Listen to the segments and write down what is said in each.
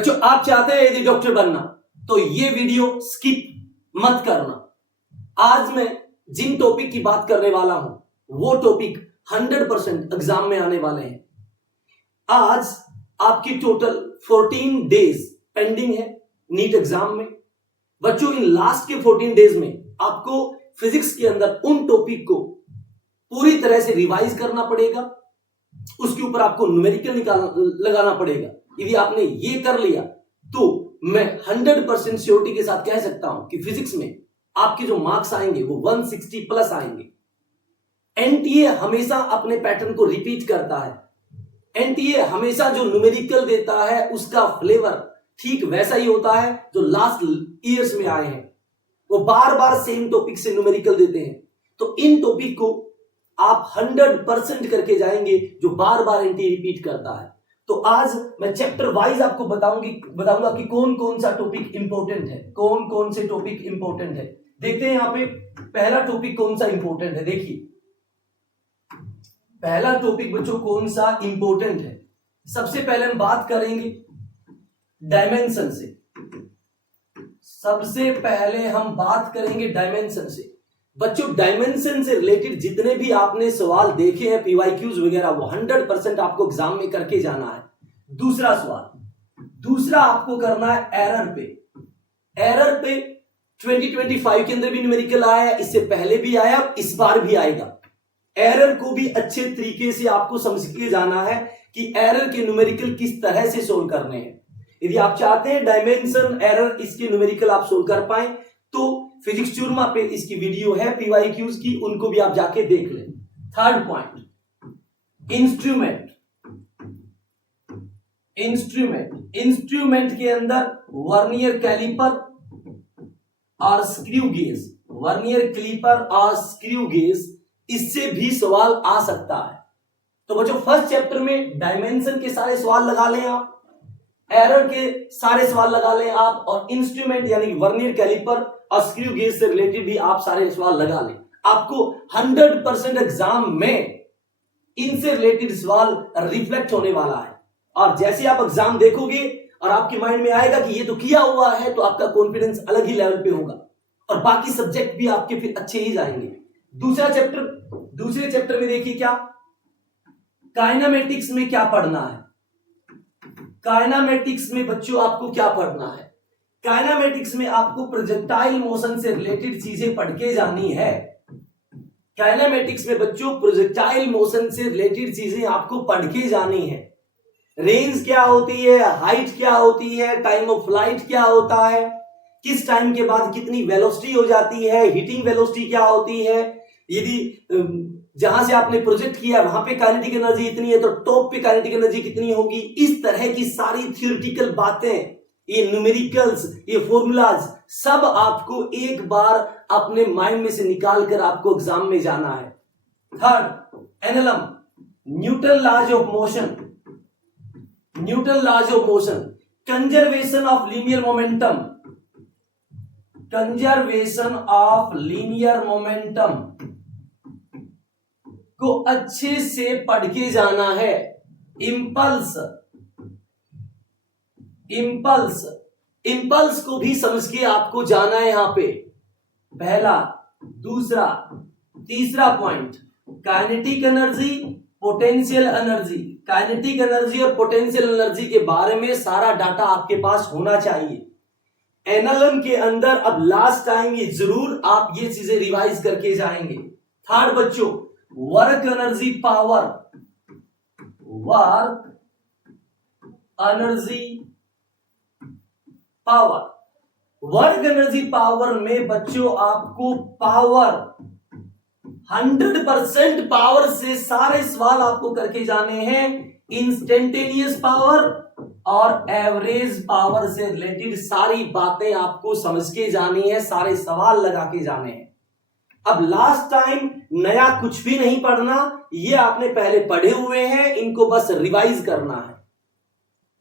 बच्चों आप चाहते हैं यदि डॉक्टर बनना तो ये वीडियो स्किप मत करना। आज मैं जिन टॉपिक की बात करने वाला हूं वो टॉपिक 100% एग्जाम में आने वाले हैं। आज आपकी टोटल 14 डेज पेंडिंग है नीट एग्जाम में। बच्चों इन लास्ट के 14 डेज में आपको फिजिक्स के अंदर उन टॉपिक को पूरी तरह से रिवाइज करना पड़ेगा, उसके ऊपर आपको न्यूमेरिकल लगाना पड़ेगा। यदि आपने ये कर लिया तो मैं 100% श्योरिटी के साथ कह सकता हूं कि फिजिक्स में आपके जो मार्क्स आएंगे वो 160 प्लस आएंगे। एनटीए हमेशा अपने पैटर्न को रिपीट करता है। एनटीए हमेशा जो न्यूमेरिकल देता है उसका फ्लेवर ठीक वैसा ही होता है जो लास्ट ईयर्स में आए हैं। वो बार बार सेम टॉपिक से न्यूमेरिकल देते हैं, तो इन टॉपिक को आप 100% करके जाएंगे जो बार बार एनटीए रिपीट करता है। तो आज मैं चैप्टर वाइज आपको बताऊंगा कि कौन कौन सा टॉपिक इंपॉर्टेंट है, कौन कौन से टॉपिक इंपॉर्टेंट है। देखते हैं यहां पे पहला टॉपिक कौन सा इंपॉर्टेंट है। देखिए पहला टॉपिक बच्चों कौन सा इंपॉर्टेंट है। सबसे पहले हम बात करेंगे डायमेंशन से। सबसे पहले हम बात करेंगे डायमेंशन से। बच्चों डायमेंशन से रिलेटेड जितने भी आपने सवाल देखे हैं पीवाईक्यूज वगैरह वो 100% आपको एग्जाम में करके जाना है। दूसरा सवाल, दूसरा आपको करना है एरर पे। एरर पे 2025 के अंदर भी न्यूमेरिकल आया है, इससे पहले भी आया, इस बार भी आएगा। एरर को भी अच्छे तरीके से आपको समझ के जाना है कि एरर के न्यूमेरिकल किस तरह से सोल्व करने हैं। यदि आप चाहते हैं डायमेंशन एरर इसके न्यूमेरिकल आप सोल्व कर पाए तो फिजिक्स चूरमा पे इसकी वीडियो है पीवाईक्यूज की, उनको भी आप जाके देख लें। Third point, instrument. इंस्ट्रूमेंट के अंदर वर्नियर कैलिपर और स्क्रू गेज, वर्नियर कैलिपर और स्क्रू गेज, इससे भी सवाल आ सकता है। तो बच्चों फर्स्ट चैप्टर में डायमेंशन के सारे सवाल लगा लें आप, एरर के सारे सवाल लगा लें आप, और इंस्ट्रूमेंट यानी वर्नियर कैलिपर और स्क्रू गेज से रिलेटेड भी आप सारे सवाल लगा लें। आपको 100% एग्जाम में इनसे रिलेटेड सवाल रिफ्लेक्ट होने वाला है। और जैसे आप एग्जाम देखोगे और आपके माइंड में आएगा कि ये तो किया हुआ है, तो आपका कॉन्फिडेंस अलग ही लेवल पे होगा और बाकी सब्जेक्ट भी आपके फिर अच्छे ही जाएंगे। दूसरे चैप्टर में देखिए क्या काइनेमेटिक्स में क्या पढ़ना है। काइनेमेटिक्स में बच्चों आपको क्या पढ़ना है। काइनेमेटिक्स में आपको प्रोजेक्टाइल मोशन से रिलेटेड चीजें पढ़ के जानी है। काइनेमेटिक्स में बच्चों प्रोजेक्टाइल मोशन से रिलेटेड चीजें आपको पढ़ के जानी है। रेंज क्या होती है, हाइट क्या होती है, टाइम ऑफ फ्लाइट क्या होता है, किस टाइम के बाद कितनी वेलोसिटी हो जाती है, हिटिंग वेलोसिटी क्या होती है, यदि जहां से आपने प्रोजेक्ट किया वहां पे काइनेटिक एनर्जी इतनी है तो टॉप पे काइनेटिक एनर्जी कितनी होगी। इस तरह की सारी थियोरेटिकल बातें, ये न्यूमेरिकल्स, ये फॉर्मूलाज सब आपको एक बार अपने माइंड में से निकाल कर आपको एग्जाम में जाना है। Third, NLM, Newton laws of motion. Newton laws of motion, conservation of linear momentum, conservation of linear momentum को अच्छे से पढ़ के जाना है। इंपल्स को भी समझ के आपको जाना है। यहां पे पहला, दूसरा, तीसरा point, kinetic energy, potential energy. Kinetic energy और पोटेंशियल एनर्जी के बारे में सारा डाटा आपके पास होना चाहिए। एनएलएम के अंदर अब लास्ट टाइम ये जरूर आप ये चीजें रिवाइज करके जाएंगे। थर्ड बच्चों, work energy power, work energy power. Work energy power में बच्चों आपको पावर 100% पावर से सारे सवाल आपको करके जाने हैं। इंस्टेंटेनियस पावर और एवरेज पावर से रिलेटेड सारी बातें आपको समझ के जानी है, सारे सवाल लगा के जाने हैं। अब लास्ट टाइम नया कुछ भी नहीं पढ़ना, ये आपने पहले पढ़े हुए हैं, इनको बस रिवाइज करना है।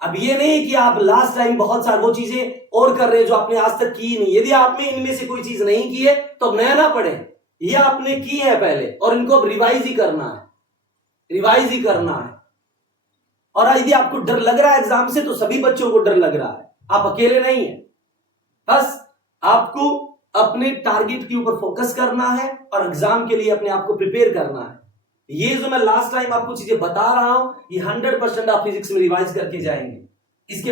अब ये नहीं कि आप लास्ट टाइम बहुत सारी वो चीजें और कर रहे हैं जो आपने आज तक की नहीं। यदि आपने इनमें से कोई चीज नहीं की है तो अब नया ना पढ़े, ये आपने की है पहले और इनको अब रिवाइज ही करना है, रिवाइज ही करना है। और यदि आपको डर लग रहा है एग्जाम से तो सभी बच्चों को डर लग रहा है, आप अकेले नहीं है। बस आपको अपने टारगेट के ऊपर फोकस करना है और एग्जाम के लिए अपने आप को प्रिपेयर करना है। ये जो मैं लास्ट टाइम आपको चीजें बता रहा हूं ये 100% आप फिजिक्स में रिवाइज करके जाएंगे। इसके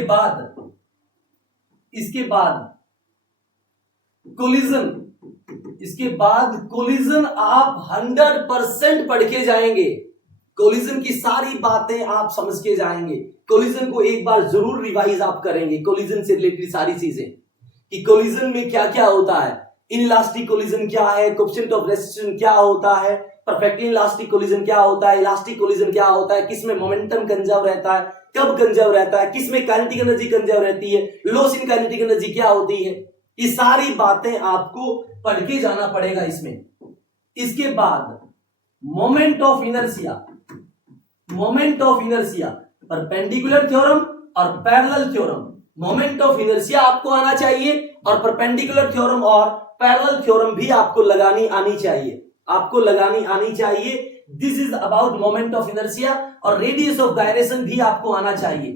बाद कोलिजन, इसके बाद कोलिजन आप 100% पढ़ के जाएंगे। कोलिजन की सारी बातें आप समझ के जाएंगे। कोलिजन को एक बार जरूर रिवाइज आप करेंगे, कोलिजन से रिलेटेड सारी चीजें कि कोलिजन में क्या क्या होता है, इनइलास्टिक कोलिजन क्या है, कोएफिशिएंट ऑफ रेसिस्टेंस क्या होता है, परफेक्टली इलास्टिक कोलिजन क्या होता है, इलास्टिक कोलिजन क्या होता है, किसमें मोमेंटम कंजर्व रहता है, कब कंजर्व रहता है, किसमें काइनेटिक एनर्जी कंजर्व रहती है, लॉस इन काइनेटिक एनर्जी क्या होती है, ये सारी बातें आपको पढ़ के जाना पड़ेगा इसमें। इसके बाद moment of inertia, moment of inertia, perpendicular theorem और parallel theorem. Moment of inertia आपको आना चाहिए और परपेंडिकुलर थ्योरम और पैरेलल थ्योरम भी आपको लगानी आनी चाहिए, आपको लगानी आनी चाहिए। This is about moment of inertia. और रेडियस ऑफ गायरेशन भी आपको आना चाहिए,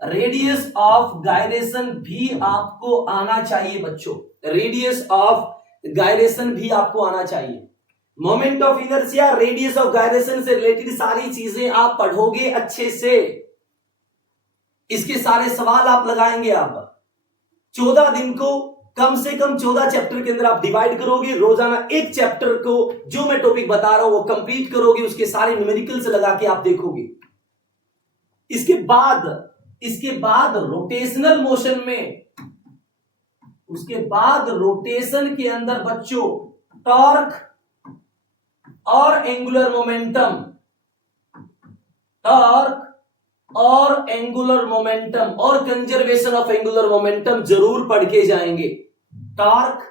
रेडियस ऑफ गायरेशन भी आपको आना चाहिए बच्चों, रेडियस ऑफ गायरेशन भी आपको आना चाहिए। Moment of inertia, radius of gyration से रिलेटेड सारी चीजें आप पढ़ोगे अच्छे से, इसके सारे सवाल आप लगाएंगे। आप 14 दिन को कम से कम 14 चैप्टर के अंदर आप डिवाइड करोगे, रोजाना एक चैप्टर को जो मैं टॉपिक बता रहा हूं वो कंप्लीट करोगे, उसके सारे न्यूमेरिकल्स लगा के आप देखोगे। इसके बाद रोटेशनल मोशन में, उसके बाद रोटेशन के अंदर बच्चों टॉर्क और एंगुलर मोमेंटम, टॉर्क और एंगुलर मोमेंटम और कंजर्वेशन ऑफ एंगुलर मोमेंटम जरूर पढ़ के जाएंगे। टॉर्क,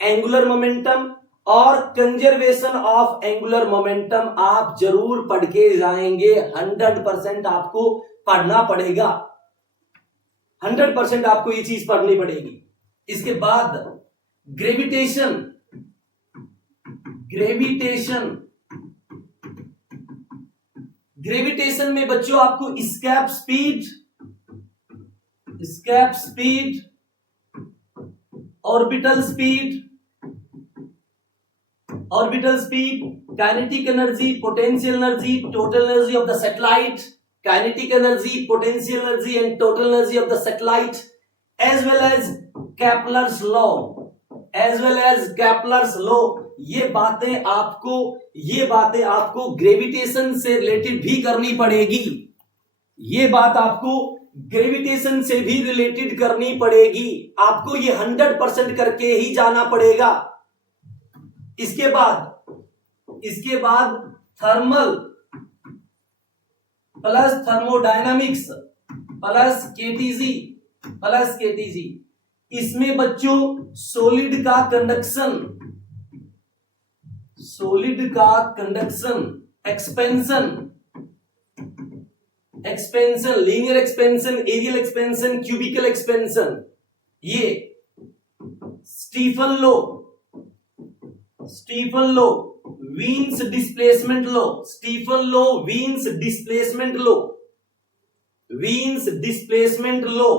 एंगुलर मोमेंटम और कंजर्वेशन ऑफ एंगुलर मोमेंटम आप जरूर पढ़ के जाएंगे। 100% आपको पढ़ना पड़ेगा, 100% आपको ये चीज पढ़नी पड़ेगी। इसके बाद ग्रेविटेशन, ग्रेविटेशन, ग्रेविटेशन में बच्चों आपको escape speed, escape speed, orbital speed, orbital speed, kinetic energy, potential energy, total energy of the satellite, kinetic energy, potential energy and total energy of the satellite, as well as Kepler's law, as well as Kepler's law. ये बातें आपको gravitation से related भी करनी पड़ेगी, ये बात आपको ग्रेविटेशन से भी रिलेटेड करनी पड़ेगी, आपको ये 100% करके ही जाना पड़ेगा। इसके बाद thermal plus thermodynamics plus KTG, इसमें बच्चों सॉलिड का conduction, expansion, linear expansion, areal expansion, cubical expansion, ये Stefan law, Wien's displacement law, Stefan law, Wien's displacement law, Wien's displacement law,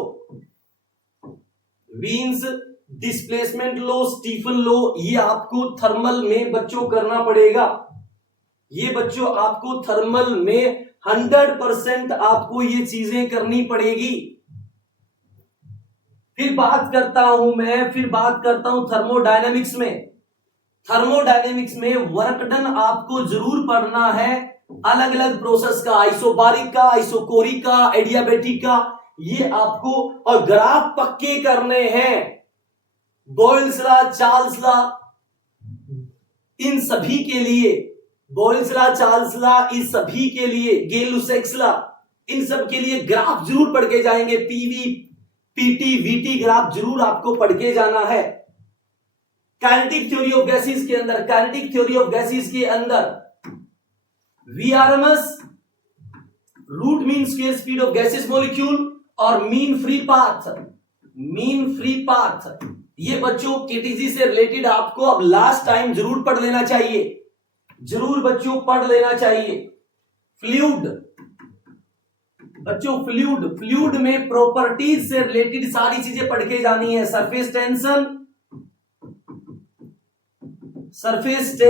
Wien's displacement law, Stefan law, ये आपको thermal में बच्चों करना पड़ेगा। ये बच्चों आपको थर्मल में 100% आपको ये चीजें करनी पड़ेगी। फिर बात करता हूं थर्मोडायनेमिक्स में। थर्मोडायनेमिक्स में वर्क डन आपको जरूर पढ़ना है, अलग अलग प्रोसेस का, आइसोबारिक का, आइसोकोरिक का, एडियाबेटिक का, ये आपको, और ग्राफ पक्के करने हैं, बॉयल्स लॉ, चार्ल्स लॉ, इन सभी के लिए, बॉयल्स लॉ, चार्ल्स लॉ, इस सभी के लिए, गेलुसेक्स लॉ, इन सब के लिए ग्राफ जरूर पढ़ के जाएंगे। पीवी, पीटी, वीटी ग्राफ जरूर आपको पढ़ के जाना है। काइनेटिक थ्योरी ऑफ गैसेस के अंदर, काइनेटिक थ्योरी ऑफ गैसेस के अंदर VRMS, root mean square speed of gases molecule और मीन फ्री पाथ, ये बच्चों केटीजी से रिलेटेड आपको अब लास्ट टाइम जरूर पढ़ लेना चाहिए, जरूर बच्चों पढ़ लेना चाहिए। फ्लूइड, बच्चों फ्लूइड में प्रॉपर्टीज से रिलेटेड सारी चीजें पढ़ के जानी है। Surface tension, surface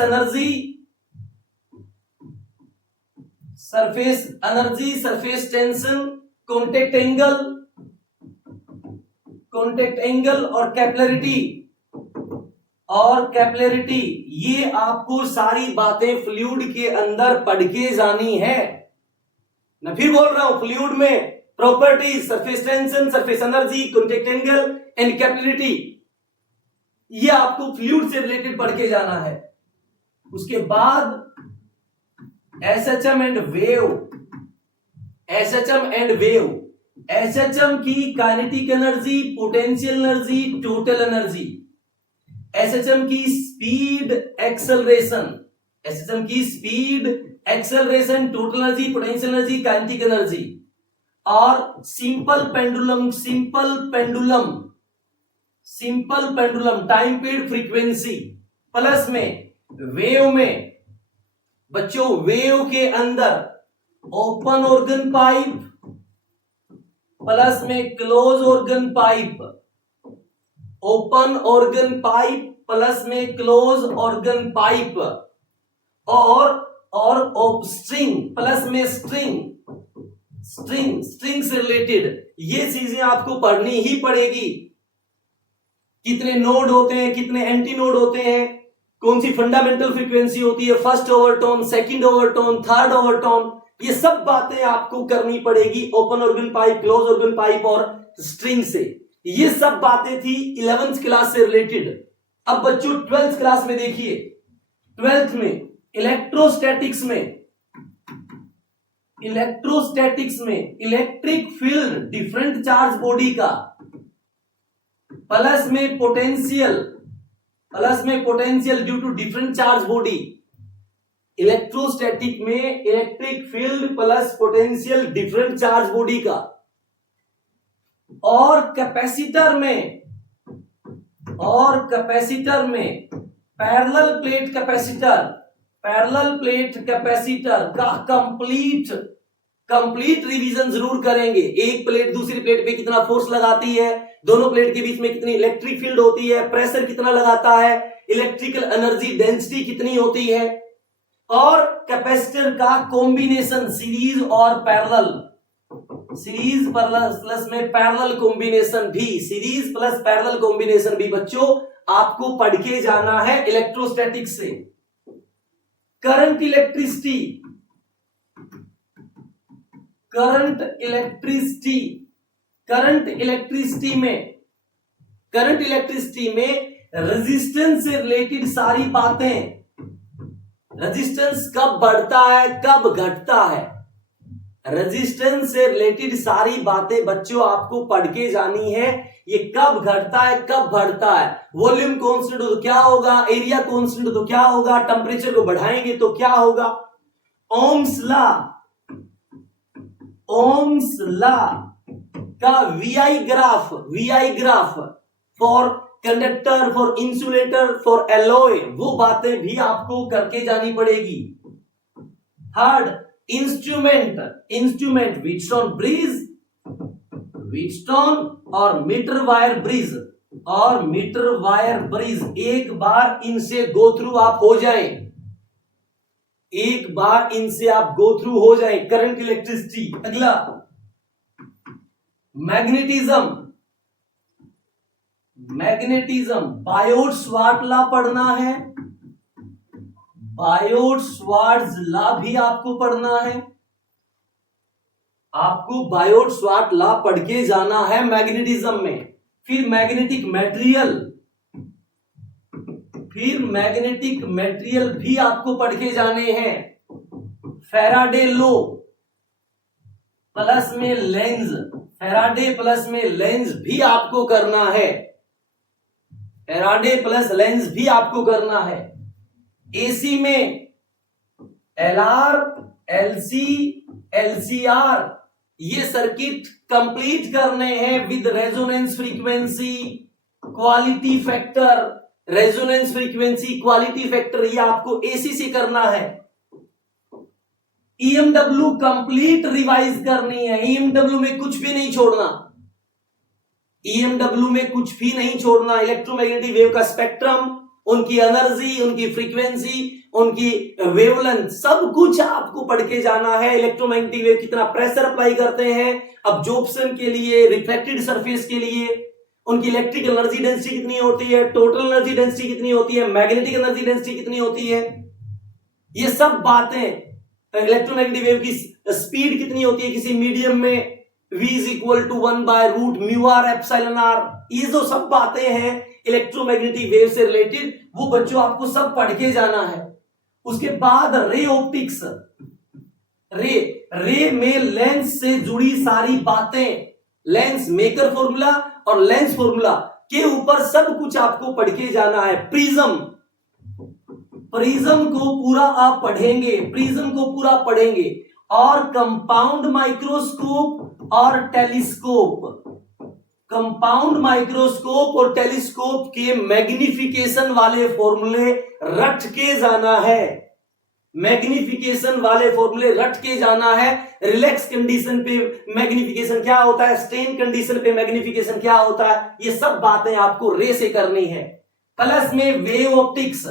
energy, surface tension, contact angle और कैपिलरिटी, ये आपको सारी बातें फ्लूइड के अंदर पढ़ के जानी है। मैं फिर बोल रहा हूं, फ्लूइड में properties, surface tension, surface energy, contact angle and capillarity, ये आपको फ्लूइड से रिलेटेड पढ़ के जाना है। उसके बाद एसएचएम एंड वेव, एसएचएम की kinetic energy, potential energy, total energy, SHM की speed acceleration, total energy, potential energy, kinetic energy, और simple pendulum time period frequency, plus में वेव में बच्चों, वेव के अंदर ओपन ऑर्गन पाइप प्लस में close organ pipe, open organ pipe plus में close organ pipe, और स्ट्रिंग प्लस में स्ट्रिंग से रिलेटेड ये चीजें आपको पढ़नी ही पड़ेगी। कितने नोड होते हैं, कितने एंटी नोड होते हैं, कौन सी फंडामेंटल फ्रीक्वेंसी होती है, first overtone, second overtone, third overtone, ये सब बातें आपको करनी पड़ेगी open organ pipe, close organ pipe और स्ट्रिंग से। ये सब बातें थी 11th क्लास से रिलेटेड। अब बच्चों 12th क्लास में देखिए, 12th में इलेक्ट्रोस्टैटिक्स में electric field different charge body का, प्लस में potential due to different charge body. Electrostatic में electric field plus potential different charge body का, और कैपेसिटर में पैरेलल प्लेट कैपेसिटर का कंप्लीट रिवीजन जरूर करेंगे। एक प्लेट दूसरी प्लेट पे कितना फोर्स लगाती है, दोनों प्लेट के बीच में कितनी इलेक्ट्रिक फील्ड होती है, प्रेशर कितना लगाता है, इलेक्ट्रिकल एनर्जी डेंसिटी कितनी होती है, और कैपेसिटर का कॉम्बिनेशन सीरीज और पैरेलल, सीरीज प्लस में पैरेलल कॉम्बिनेशन भी, सीरीज प्लस पैरेलल कॉम्बिनेशन भी बच्चों आपको पढ़ के जाना है इलेक्ट्रोस्टैटिक्स से। करंट इलेक्ट्रिसिटी में रेजिस्टेंस से रिलेटेड सारी बातें, रेजिस्टेंस कब बढ़ता है कब घटता है, रेजिस्टेंस से रिलेटेड सारी बातें बच्चों आपको पढ़ के जानी है। ये कब घटता है कब बढ़ता है, वॉल्यूम कांस्टेंट हो तो क्या होगा, एरिया कांस्टेंट हो तो क्या होगा, टेंपरेचर को बढ़ाएंगे तो क्या होगा। ओम्स लॉ का VI graph for conductor, for insulator, for alloy, वो बातें भी आपको करके जानी पड़ेगी। थर्ड, इंस्ट्रूमेंट व्हीटस्टोन और मीटर वायर ब्रिज, एक बार इनसे गो थ्रू आप हो जाएं, करंट इलेक्ट्रिसिटी। अगला मैग्नेटिज्म, बायोट स्वार्ट लॉ पढ़ना है, बायोट स्वार्ट्ज लॉ भी आपको पढ़ना है, आपको बायोट स्वार्ट लॉ पढ़ के जाना है मैग्नेटिज्म में। फिर मैग्नेटिक मटेरियल भी आपको पढ़ के जाने हैं। फैराडे लॉ प्लस में लेंस भी आपको करना है, फैराडे प्लस लेंस भी आपको करना है। एसी में एलआर, एलसी, एलसीआर, ये सर्किट कंप्लीट करने हैं with resonance frequency, quality factor, ये आपको एसी से करना है। ईएमडब्ल्यू कंप्लीट रिवाइज करनी है। ईएमडब्ल्यू में कुछ भी नहीं छोड़ना, ईएमडब्ल्यू में कुछ भी नहीं छोड़ना। इलेक्ट्रोमैग्नेटिक वेव का स्पेक्ट्रम, उनकी एनर्जी, उनकी फ्रीक्वेंसी, उनकी वेवलेंथ, सब कुछ आपको पढ़ के जाना है। इलेक्ट्रोमैग्नेटिक वेव कितना प्रेशर अप्लाई करते हैं अब्जॉर्प्शन के लिए, रिफ्लेक्टेड सरफेस के लिए, उनकी इलेक्ट्रिक एनर्जी डेंसिटी कितनी होती है, टोटल एनर्जी डेंसिटी कितनी होती है, मैग्नेटिक एनर्जी डेंसिटी कितनी होती है, ये सब बातें, इलेक्ट्रोमैग्नेटिक वेव की स्पीड कितनी होती है किसी मीडियम में, v is equal to 1/√μr epsilon r, ये जो सब बातें हैं इलेक्ट्रोमैग्नेटिक वेव से रिलेटेड, वो बच्चों आपको सब पढ़ के जाना है। उसके बाद रे ऑप्टिक्स, रे में लेंस से जुड़ी सारी बातें, लेंस मेकर फॉर्मूला और लेंस फॉर्मूला के ऊपर सब कुछ आपको पढ़ के जाना है। प्रिज्म, प्रिज्म को पूरा आप पढ़ेंगे, प्रिज्म को पूरा पढ़ेंगे। और कंपाउंड माइक्रोस्कोप और टेलीस्कोप, कंपाउंड माइक्रोस्कोप और टेलीस्कोप के मैग्निफिकेशन वाले फॉर्मूले रट के जाना है, मैग्निफिकेशन वाले फॉर्मूले रट के जाना है। रिलैक्स कंडीशन पे मैग्निफिकेशन क्या होता है, स्ट्रेन कंडीशन पे मैग्निफिकेशन क्या होता है, ये सब बातें आपको रे से करनी है। प्लस में वेव ऑप्टिक्स,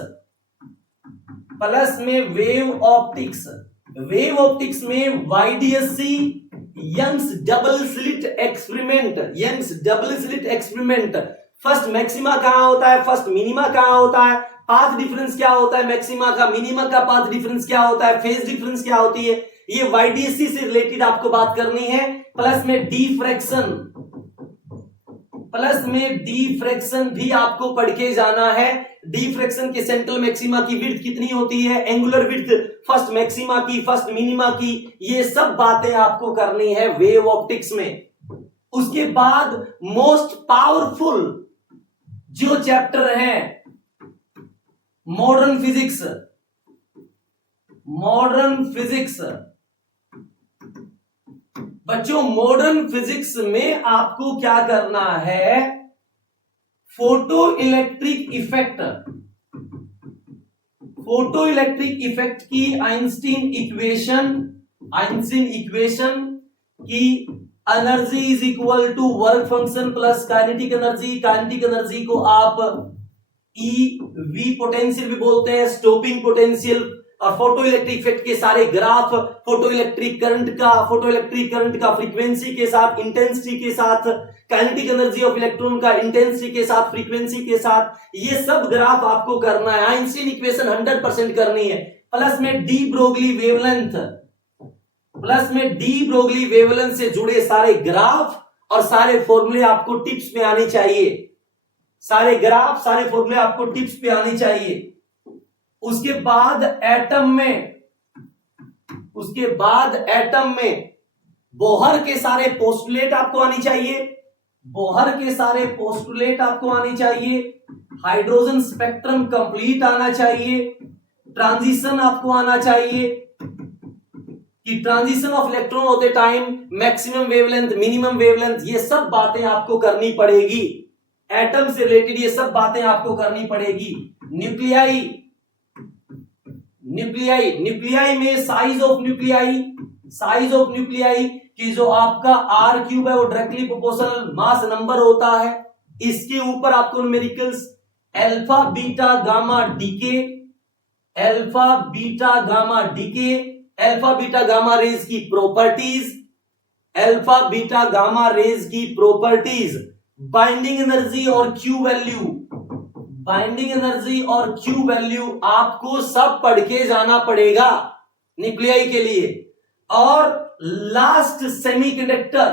प्लस में वेव ऑप्टिक्स, वेव ऑप्टिक्स में YDSC, Young's double slit experiment, Young's double slit experiment, first maxima कहां होता है, फर्स्ट मिनिमा कहां होता है, पाथ डिफरेंस क्या होता है मैक्सिमा का, मिनिमा का पाथ डिफरेंस क्या होता है, फेज डिफरेंस क्या होती है, ये वाईडीएससी से रिलेटेड आपको बात करनी है। प्लस में डिफ्रैक्शन, प्लस में डिफ्रैक्शन भी आपको पढ़ के जाना है। डिफ्रैक्शन के सेंट्रल मैक्सिमा की विड्थ कितनी होती है, एंगुलर विड्थ फर्स्ट मैक्सिमा की, फर्स्ट मिनिमा की, ये सब बातें आपको करनी है वेव ऑप्टिक्स में। उसके बाद मोस्ट पावरफुल जो चैप्टर है मॉडर्न फिजिक्स, मॉडर्न फिजिक्स। बच्चों मॉडर्न फिजिक्स में आपको क्या करना है, photo electric effect, photo electric effect की आइंस्टीन इक्वेशन, आइंस्टीन इक्वेशन की energy is equal to work function plus kinetic energy, kinetic energy को आप ई वी पोटेंशियल भी बोलते हैं, स्टॉपिंग पोटेंशियल। और फोटो इलेक्ट्रिक इफेक्ट के सारे ग्राफ, फोटो इलेक्ट्रिक करंट का, फोटो इलेक्ट्रिक करंट का फ्रीक्वेंसी के साथ, इंटेंसिटी के साथ, काइनेटिक एनर्जी ऑफ इलेक्ट्रॉन का इंटेंसिटी के साथ, फ्रीक्वेंसी के साथ, ये सब ग्राफ आपको करना है। आइंस्टीन इक्वेशन 100% करनी है। प्लस में डी ब्रोगली वेवलेंथ, प्लस में डी ब्रोगली वेवलेंथ से जुड़े सारे ग्राफ और सारे फॉर्मूले आपको टिप्स में आने चाहिए, सारे ग्राफ सारे फॉर्मूले आपको टिप्स पे आनी चाहिए। उसके बाद एटम में, उसके बाद एटम में बोहर के सारे पोस्टुलेट आपको आनी चाहिए, बोहर के सारे पोस्टुलेट आपको आनी चाहिए। हाइड्रोजन स्पेक्ट्रम कंप्लीट आना चाहिए, ट्रांजिशन आपको आना चाहिए कि ट्रांजिशन ऑफ इलेक्ट्रॉन होते time maximum wavelength, minimum wavelength, ये सब बातें आपको करनी पड़ेगी। एटम से रिलेटेड ये सब बातें आपको करनी पड़ेगी। न्यूक्लियाई, न्यूक्लियाई, न्यूक्लियाई में size of nuclei, size of nuclei कि जो आपका आर क्यूब है वो डायरेक्टली प्रोपोर्शनल मास नंबर होता है। इसके ऊपर आपको numericals alpha beta gamma decay, alpha beta gamma decay, alpha beta gamma rays की properties, alpha beta gamma rays की प्रॉपर्टीज, बाइंडिंग एनर्जी और क्यू वैल्यू, बाइंडिंग एनर्जी और क्यू वैल्यू आपको सब पढ़ के जाना पड़ेगा न्यूक्लियाई के लिए। और लास्ट सेमीकंडक्टर,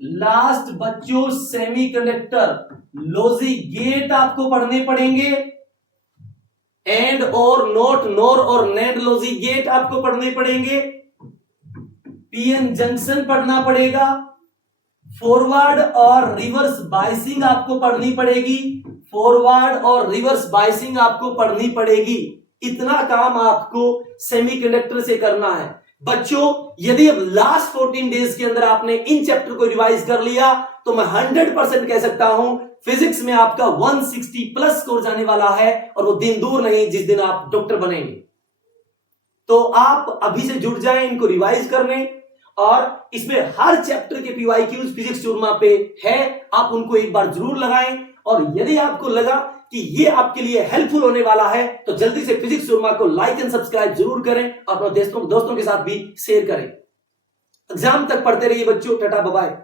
लास्ट बच्चों सेमीकंडक्टर, लॉजिक गेट आपको पढ़ने पड़ेंगे, एंड और नॉट, नॉर और नेड लॉजिक गेट आपको पढ़ने पड़ेंगे, पीएन जंक्शन पढ़ना पड़ेगा, फॉरवर्ड और रिवर्स बाइसिंग आपको पढ़नी पड़ेगी, फॉरवर्ड और रिवर्स बाइसिंग आपको पढ़नी पड़ेगी। इतना काम आपको सेमीकंडक्टर से करना है। बच्चों यदि अब लास्ट 14 डेज के अंदर आपने इन चैप्टर को रिवाइज कर लिया तो मैं 100% कह सकता हूं फिजिक्स में आपका 160 प्लस स्कोर जाने वाला है, और वो दिन दूर नहीं जिस दिन आप डॉक्टर बनेंगे। तो आप अभी से जुड़ जाएं इनको रिवाइज करने, और इसमें हर चैप्टर के पीवाईक्यूज फिजिक्स चूरमा पे है, आप उनको एक बार जरूर लगाएं। और यदि आपको लगा कि ये आपके लिए हेल्पफुल होने वाला है तो जल्दी से फिजिक्स चूरमा को लाइक एंड सब्सक्राइब जरूर करें, अपने दोस्तों के साथ भी शेयर करें। एग्जाम तक पढ़ते रहिए बच्चों। Tata bye bye.